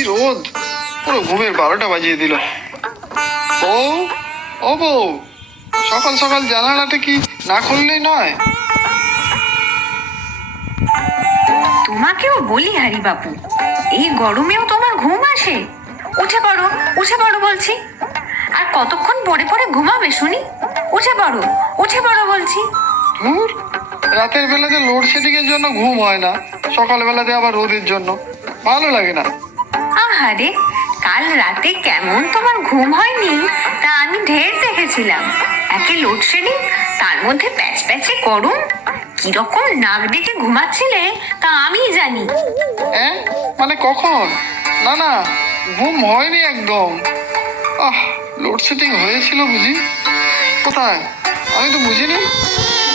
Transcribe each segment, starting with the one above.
কি রোদ, পুরো ঘুমের 12টা বাজিয়ে দিল। বউ, ও বউ, সকাল সকাল জানালাটা কি না খুললেই নয়? তোমাকেও বলি হারি বাবু, এই গরমেও তোমার ঘুম আসে? উঠে পড়ো, উঠে পড়ো বলছি। আর কতক্ষণ পড়ে পড়ে ঘুমাবে শুনি? উঠে পড়ো, উঠে পড়ো বলছি। ধুর, রাতের বেলাতে লোডশেডিং এর জন্য ঘুম হয় না, সকাল বেলাতে আবার রোদের জন্য ভালো লাগে না। আহারে, কাল রাতে কেমন তোমার ঘুম হয়নি তা আমি ঢের দেখেছিলাম। একে লোডশেডিং, তার মধ্যে প্যাচ প্যাচে গরম, কিরকম নাক ডেকে ঘুমাচ্ছিলে তা আমি জানি। হ্যাঁ, মানে কখন? না না, ঘুম হয়নি একদম। লোডশেডিং হয়েছিল বুঝি? কোথায়? আমি তো বুঝিনি।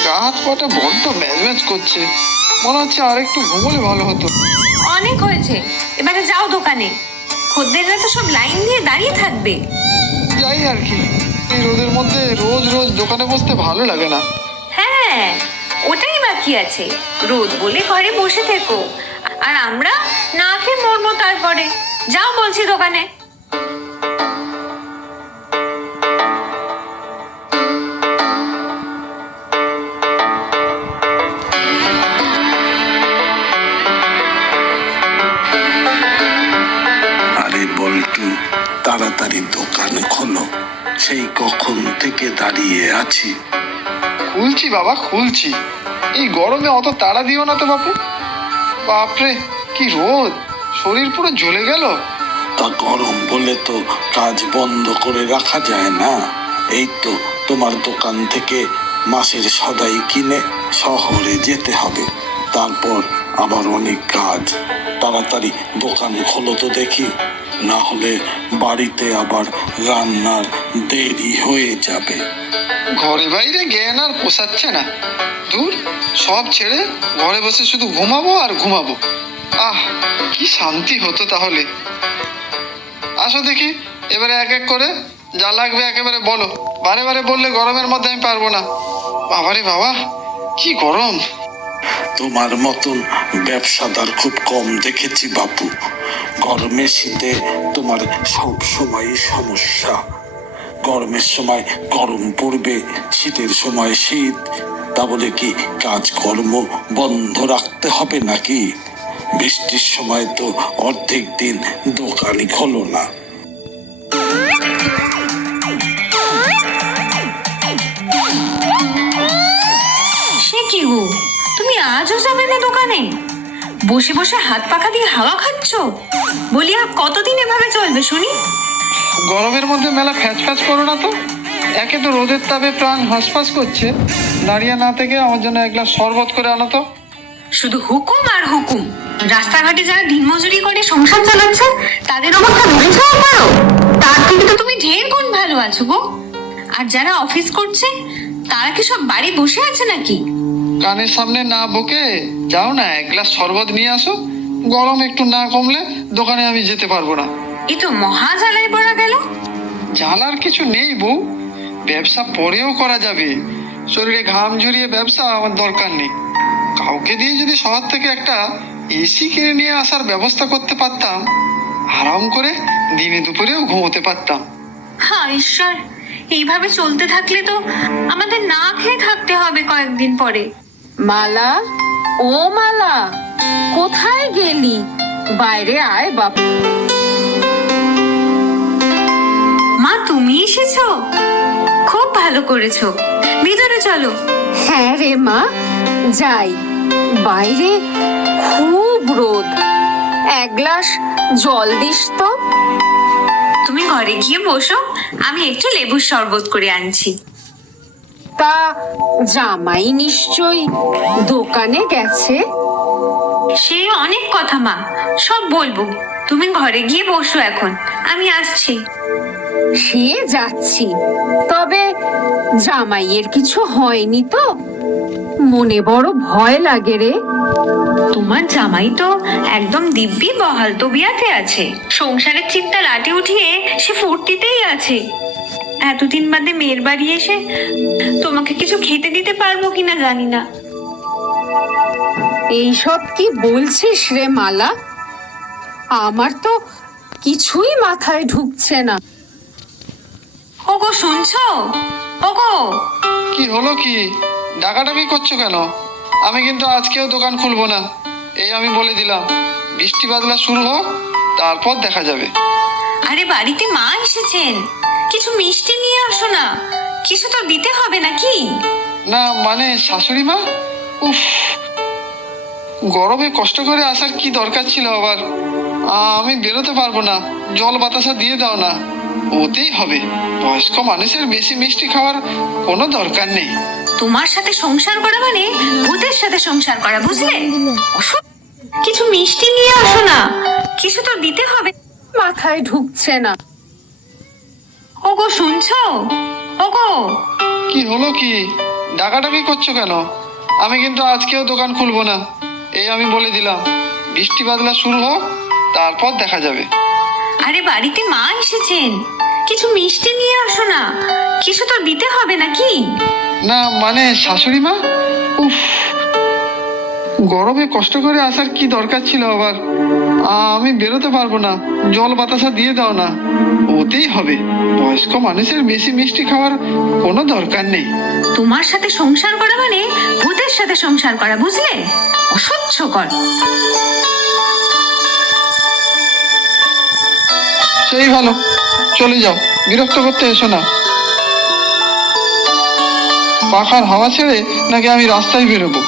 গা হাত পাটা বড্ড ম্যাজম্যাজ করছে, মনে হচ্ছে আর একটু ঘুমোলে ভালো হতো। অনেক হয়েছে, এবারে যাও দোকানে। খদ্দেররা তো সব লাইন দিয়ে দাঁড়িয়ে থাকবে। যাই আর কি, এই রোদের মধ্যে রোজ রোজ দোকানে বসতে ভালো লাগে না। হ্যাঁ, ওটাই বাকি আছে। রোদ বলে ঘরে বসে থেকো, আর আমরা না খেয়ে মরবো তারপরে। যাও বলছি দোকানে। আরে বল্টু, তাড়াতাড়ি দোকান খোলো, সেই কখন থেকে দাঁড়িয়ে আছি। খুলছি বাবা, খুলছি। এই গরমে অত তাড়া দিও না তো বাপু। বাপরে, কি রোদ, শরীর পুরো জ্বলে গেল। তা গরম বলে তো কাজ বন্ধ করে রাখা যায় না। এই তো তোমার দোকান থেকে মাসের সদাই কিনে শহরে যেতে হবে, তারপর আবার অনেক কাজ। তাড়াতাড়ি দোকান খোলো তো দেখি, না হলে বাড়িতে আবার রান্নার দেরি হয়ে যাবে। ঘরে বাইরে জ্ঞান আর পোষাচ্ছে না। দূর, সব ছেড়ে ঘরে বসে শুধু ঘুমাবো আর ঘুমাবো। কি শান্তি হতো তাহলে। আসো দেখি, এবারে এক এক করে যা লাগবে একেবারে বলো। বারে বারে বললে গরমের মধ্যে আমি পারবো না। বাবারে বাবা, কি গরম। তোমার মতন ব্যবসাদার খুব কম দেখেছি বাপু। গরমে শীতে তোমার সব সময় সমস্যা। গরমের সময় গরম পড়বে, শীতের সময় শীত। তা বলে কি কাজকর্ম বন্ধ রাখতে হবে নাকি? বৃষ্টির সময় তো অর্ধেক দিন দোকানই খোলো না। সে কি গো, তুমি আজও যাবে না দোকানে? বসে বসে হাত পাখা দিয়ে হাওয়া খাচ্ছ? বলি, আর কতদিন এভাবে চলবে শুনি? গরমের মধ্যে মেলা ফ্যাচ ফ্যাচ করো না তো। একে তো রোদের তাপে প্রাণ হাঁসফাঁস করছে, দাঁড়িয়ে না থেকে আমার জন্য এক গ্লাস শরবত করে আনো তো। শুধু হুকুম আর হুকুম। রাস্তাঘাটে যারা দিনমজুরি করে সংসার চালাচ্ছে তাদের অবস্থা বুঝতেও পারো? তার থেকে তো তুমি ঢের গুণ ভালো আছো গো। আর যারা অফিস করছে তারা কি সব বাড়ি বসে আছে নাকি? কানের সামনে না বকে যাও না, এক গ্লাস শরবত নিয়ে আসো। গরম একটু না কমলে দোকানে আমি যেতে পারবো না। এ তো মহা জ্বালায় পড়া গেল। জ্বালার কিছু নেই বউ, ব্যবসা পরেও করা যাবে। শরীরে ঘাম ঝরিয়ে ব্যবসা আমার দরকার নেই। কাউকে দিয়ে যদি শহর থেকে একটা এসি কিনে নিয়ে আসার ব্যবস্থা করতে পারতাম, আরাম করে দিনে দুপুরেও ঘুমোতে পারতাম। হ্যাঁ ঈশ্বর, এইভাবে চলতে থাকলে তো আমাদের না খেয়ে থাকতে হবে কয়েকদিন পরে। মালা, ও মালা, কোথায় গেলি? বাইরে আয় বাবু। মা, তুমি এসেছো? খুব ভালো করেছো, ভিতরে চলো। হ্যাঁ রে মা, যাই। বাইরে খুব রোদ, এক গ্লাস জল দিস তো। তুমি ঘরে গিয়ে বসো, আমি একটু লেবুর শরবত করে আনছি। তা জামাই নিশ্চয়ই দোকানে গেছে? সে অনেক কথা মা, সব বলবো। তুমি ঘরে গিয়ে বসো এখন, আমি আসছি। সে যাচ্ছি, তবে জামাইয়ের কিছু হয়নি তো? মনে বড় ভয় লাগে রে। তোমার জামাই তো একদম দিব্যি বহাল তবিয়াতে আছে। সংসারের চিন্তা লাটে উঠিয়ে সে ফুর্তিতেই আছে। এতদিন বাদে মেয়ের বাড়ি এসে তোমাকে কিছু খেতে দিতে পারবো কিনা জানি না। এইসব কি বলছিস রে মালা? আমার তো কিছুই মাথায় ঢুকছে না। ওগো শুনছো? ওগো, কি হলো কি? ডাকাডাকি করছো কেন? আমি কিন্তু আজকেও দোকান খুলবো না, এই আমি বলে দিলাম। বৃষ্টি বাদলা শুরু হোক, তারপর দেখা যাবে। আরে বাড়িতে মা এসেছেন, কিছু মিষ্টি নিয়ে আসো না, কিছু তো দিতে হবে নাকি? না মানে শাশুড়ি মা, উফ, গরমে কষ্ট করে আসার কি দরকার ছিল আবার? আমি বেরোতে পারবো না, জল বাতাসা দিয়ে দাও না, ওতেই হবে। বয়স্ক মানুষের বেশি মিষ্টি খাওয়ার কোনো দরকার নেই। তোমার সাথে সংসার করা মানে ভূতের সাথে সংসার করা, বুঝলে? কিছু মিষ্টি নিয়ে আসো না, কিছু তো দিতে হবে। মাথায় ঢুকছে না। ওগো শুনছো? ওগো, কি হলো কি? ডাকাডাকি করছো কেন? আমি কিন্তু আজকেও দোকান খুলবো না, এই আমি বলে দিলাম। বৃষ্টি বাদলা শুরু হোক, তারপর দেখা যাবে। আরে বাড়িতে মা এসেছেন, কিছু মিষ্টি নিয়ে আসো না, কিছু তো দিতে হবে নাকি? না মানে শাশুড়ি মা, উফ, গরমে কষ্ট করে আসার কি দরকার ছিল আবার? আমি বেরোতে পারবো না, জল বাতাসা দিয়ে দাও না, ওতেই হবে। বয়স্ক মানুষের বেশি মিষ্টি খাওয়ার কোনো দরকার নেই। তোমার সাথে সংসার করা মানে ভূতের সাথে সংসার করা, বুঝলে? অসহ্যকর। সেই ভালো, চলে যাও, বিরক্ত করতে এসো না। পাখার হাওয়া ছেড়ে নাকি আমি রাস্তায় বেরোবো?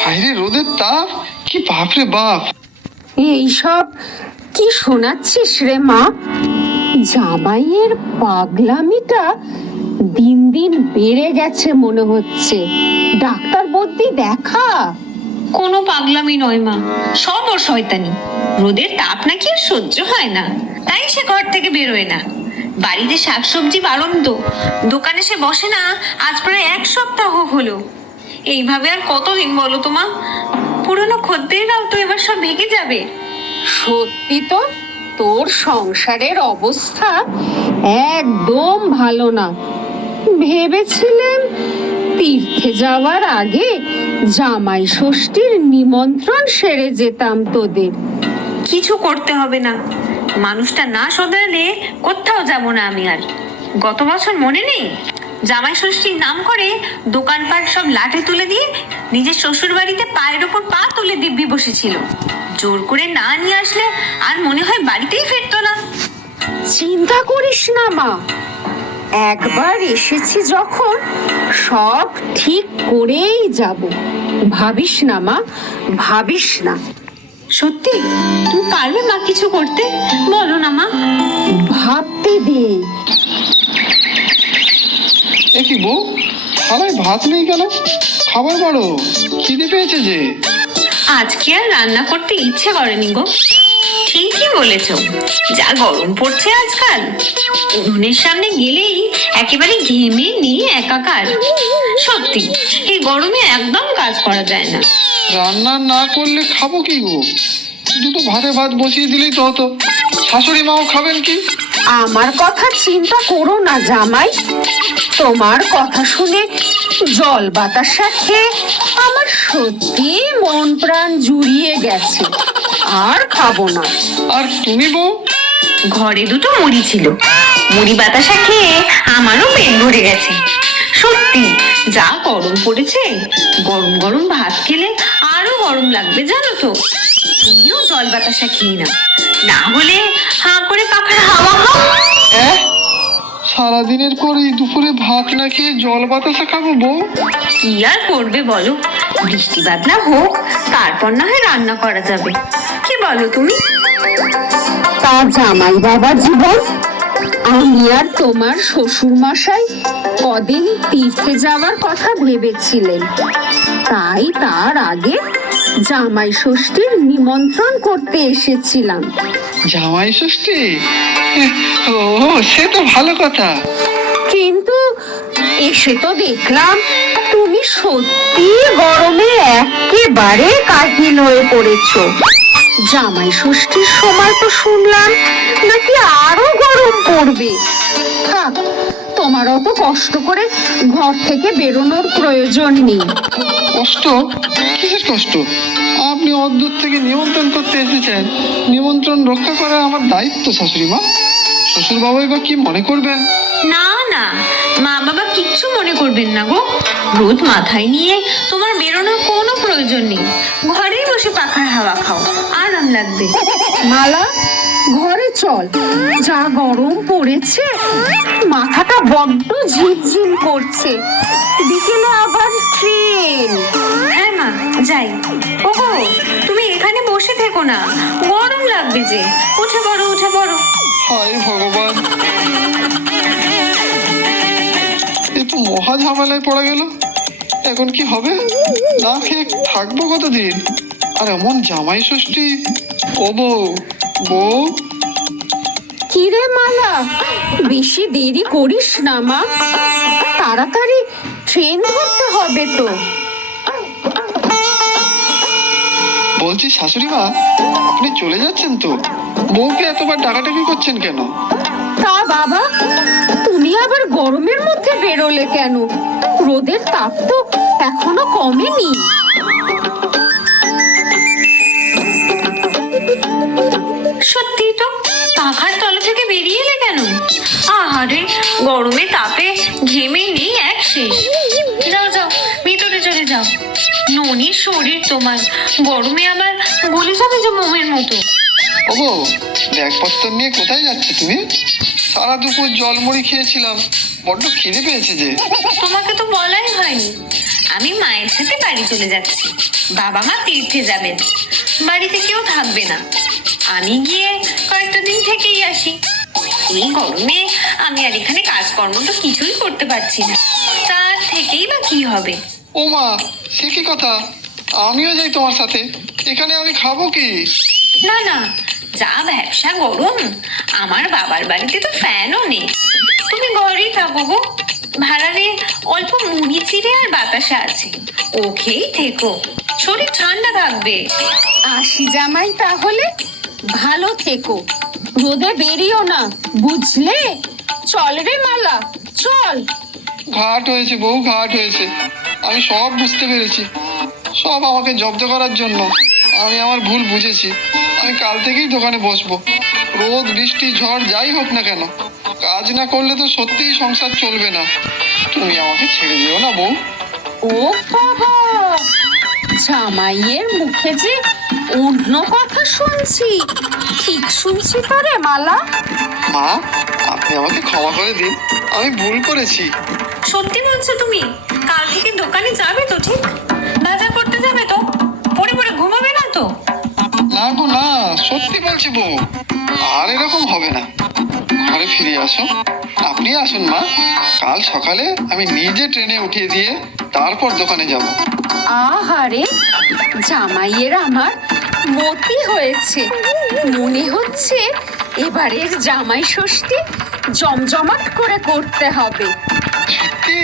বাইরে রোদের তাপ, কি বাপরে বাপ! এইসব কি শোনাচ্ছিস রে মা? জামাইয়ের পাগলামিটা দিন দিন বেড়ে গেছে মনে হচ্ছে। ডাক্তার বদ্যি দেখা। কোনো পাগলামি নয় মা, সব ওর শয়তানি। রোদের তাপ নাকি আর সহ্য হয় না, তাই সে ঘর থেকে বেরোয় না। বাড়িতে শাকসবজি বাড়ন্ত, দোকানে সে বসে না আজ প্রায় 1 সপ্তাহ হলো। এইভাবে আর কতদিন বলো তো মা? পুরনো খদ্দেররাও তো এবার সব ভেঙে যাবে। সত্যি তো, তোর সংসারের অবস্থা একদম ভালো না। ভেবেছিলাম তীর্থে যাওয়ার আগে জামাই ষষ্ঠীর নিমন্ত্রণ সেরে যেতাম তোদের। কিছু করতে হবে না, মানুষটা না শোধরালে কোথাও যাব না আমি আর। গত বছর মনে নেই, জামাই ষষ্ঠীর নাম করে দোকানপাট সব লাঠে তুলে দিয়ে নিজের শ্বশুর বাড়িতে পায়ের ওপর পা তুলে দিব্যি বসেছিল। জোর করে না নিয়ে আসলে আর মনে হয় বাড়িতেই ফিরতো না। চিন্তা করিস না মা, একবার এসেছি যখন সব ঠিক করেই যাব। ভাবিস না মা, ভাবিস না। সত্যি তুমি পারবে মা কিছু করতে? বলো না মা। ভাবতে দে। এ কি বউ, থালায় ভাত নেই কেন? খাবার বাড়ো, খিদে পেয়েছে যে। আজকে আর রান্না করতে ইচ্ছে করেনি গো। ঠিকই বলেছো, যা গরম পড়ছে আজকাল, উনুনের সামনে গেলেই একেবারে ঘেমে নিয়ে একাকার। সত্যি এই গরমে একদম কাজ করা যায় না। রান্না না করলে খাবো কি গো? দুটো ভাতে ভাত বসিয়ে দিলেই তো হতো। শাশুড়ি মাও খাবেন কি? আমার কথা চিন্তা করো না জামাই, তোমার কথা শুনে জল বাতাসা খেয়ে আমার সত্যি মন প্রাণ জুড়িয়ে গেছে। আর খাবো না। আর তুমি বউ? ঘরে দুটো মুড়ি ছিল, মুড়ি বাতাসা খেয়ে আমারও পেট ভরে গেছে। সত্যি যা গরম পড়েছে, গরম গরম ভাত খেলে আরো গরম লাগবে জানো তো। তুমিও জল বাতাসা খেয়ে নাও, না হলে হাঁ করে পাখার হাওয়া খাও। সারাদিনের পর এই দুপুরে ভাত না খেয়ে জল বাতাসা খাবো বউ? কি আর করবে বলো, বৃষ্টি বাদলা হোক, তারপর না হয় রান্না করা যাবে। কি বলো তুমি? তা জামাই বাবার জীবন, আমি আর তোমার শ্বশুর মশাই কদিন তীর্থে যাওয়ার কথা ভেবেছিলেন, তাই তার আগে জামাই ষষ্ঠীর নিমন্ত্রণ করতে এসেছিলাম। জামাই ষষ্ঠী? ও, সে তো ভালো কথা। কিন্তু এসে তো দেখলাম তুমি সত্যি গরমে একেবারে কাহিল হয়ে পড়েছো। জামাই ষষ্ঠীর সময় তো শুনলাম নাকি আরো গরম পড়বে। থাক, তোমার অত কষ্ট করে ঘর থেকে বেরোনোর প্রয়োজন নেই। কষ্ট? কিসের কষ্ট? আপনি অদ্ভুত থেকে নিমন্ত্রণ করতে এসেছেন, নিমন্ত্রণ রক্ষা করা আমার দায়িত্ব শাশুড়ি মা। শ্বশুর বাবাই বা কি মনে করবেন? না না, মা বাবা কিচ্ছু মনে করবেন না গো। রোদ মাথায় নিয়ে তোমার বেরোনোর কোনো প্রয়োজন নেই। ঘরেই বসে পাখার হাওয়া খাও, আরাম লাগবে। মালা, ঘরে চল, যা গরম পড়েছে, মাথাটা বড্ড ঝিমঝিম করছে। বিকেলে আবার ট্রেন। হ্যাঁ মা, যাই। ওগো, তুমি এখানে বসে থেকো না, গরম লাগবে যে। উঠে পড়ো, উঠে পড়ো। হায় ভগবান, এ তো মহা ঝামেলায় পড়া গেল। এখন কি হবে? না খেয়ে থাকবো কতদিন? আর এমন জামাই ষষ্ঠী। ও বউ, বউ, কিরে মালা, বেশি দেরি করিস না মা, তাড়াতাড়ি ট্রেন ধরতে হবে তো। বলছি শাশুড়ি মা, আপনি চলে যাচ্ছেন তো? বউকে এতবার ডাকাডাকি করছেন কেন? তা বাবা, তুমি আবার গরমের মধ্যে বেরোলে কেন? রোদের তাপ তো এখনো কমেনি। সত্যি তো, পাখার তলা থেকে বেরিয়ে এলে কেন? আহারে, গরমে তাপে ঘেমে নেই এক শেষ। যাও যাও, ভিতরে চলে যাও। ননির শরীর তোমার, গরমে আবার গলে যাবে যে মোমের মতো। ও বউ, ব্যাগপত্র নিয়ে কোথায় যাচ্ছে তুমি? সারা দুপুর জলমুড়ি খেয়েছিলাম, বড্ড খিদে পেয়েছে যে। তোমাকে তো বলাই হয়নি, আমি মায়ের সাথে বাড়ি চলে যাচ্ছি। বাবা মা তীর্থে যাবেন, বাড়িতে কেউ থাকবে না। আমি গিয়ে কয়েকটা দিন থেকেই আসি। এই গরমে আমি আর এখানে কাজকর্ম তো কিছুই করতে পারছি না, তার থেকেই বা কি হবে। ও মা, সে কি কথা? আমিও যাই তোমার সাথে। এখানে আমি খাবো কি? না না, যা ব্যবসা গরম, আমার বাবার বাড়িতে তো ফ্যানও নেই। তুমি ঘরেই থাকো গো, ভাড়ারে অল্প মুড়ি চিড়ে আর বাতাসা আছে, ও খেয়েই থেকো, শরীর ঠান্ডা থাকবে। আসি জামাই, তাহলে ভালো থেকো, রোদে বেরিও না, বুঝলে? চল রে মালা, চল। ঘাট হয়েছে বউ, ঘাট হয়েছে। আমি সব বুঝতে পেরেছি, সব আমাকে জব্দ করার জন্য। আমি আমার ভুল বুঝেছি। আমি কাল থেকেই দোকানে বসবো। রোদ বৃষ্টি ঝড় যাই হোক না কেন, কাজ না করলে তো সত্যিই সংসার চলবে না। তুমি আমাকে ছেড়ে যেও না বউ। ও বাবা, জামাইয়ের মুখে যে অন্য কথা শুনছি। ঠিক শুনছি তো রে মালা? মা, আপনি আমাকে ক্ষমা করে দিন, আমি ভুল করেছি। সত্যি বলছো তুমি? কাল থেকে দোকানে যাবে তো? ঠিক বাজার করতে যাবে তো? পড়ে পড়ে ঘুমাবে না তো? না গো না, সত্যি বলছি বউ, আর এরকম হবে না। ঘরে ফিরে আসো, আপনি আসুন মা। কাল সকালে আমি নিজে ট্রেনে উঠিয়ে দিয়ে তারপর দোকানে যাব। আহারে, জামাইয়ের আমার মতি হয়েছে। মনে হচ্ছে এবারের জামাই ষষ্ঠী জমজমাট করে করতে হবে। সত্যি?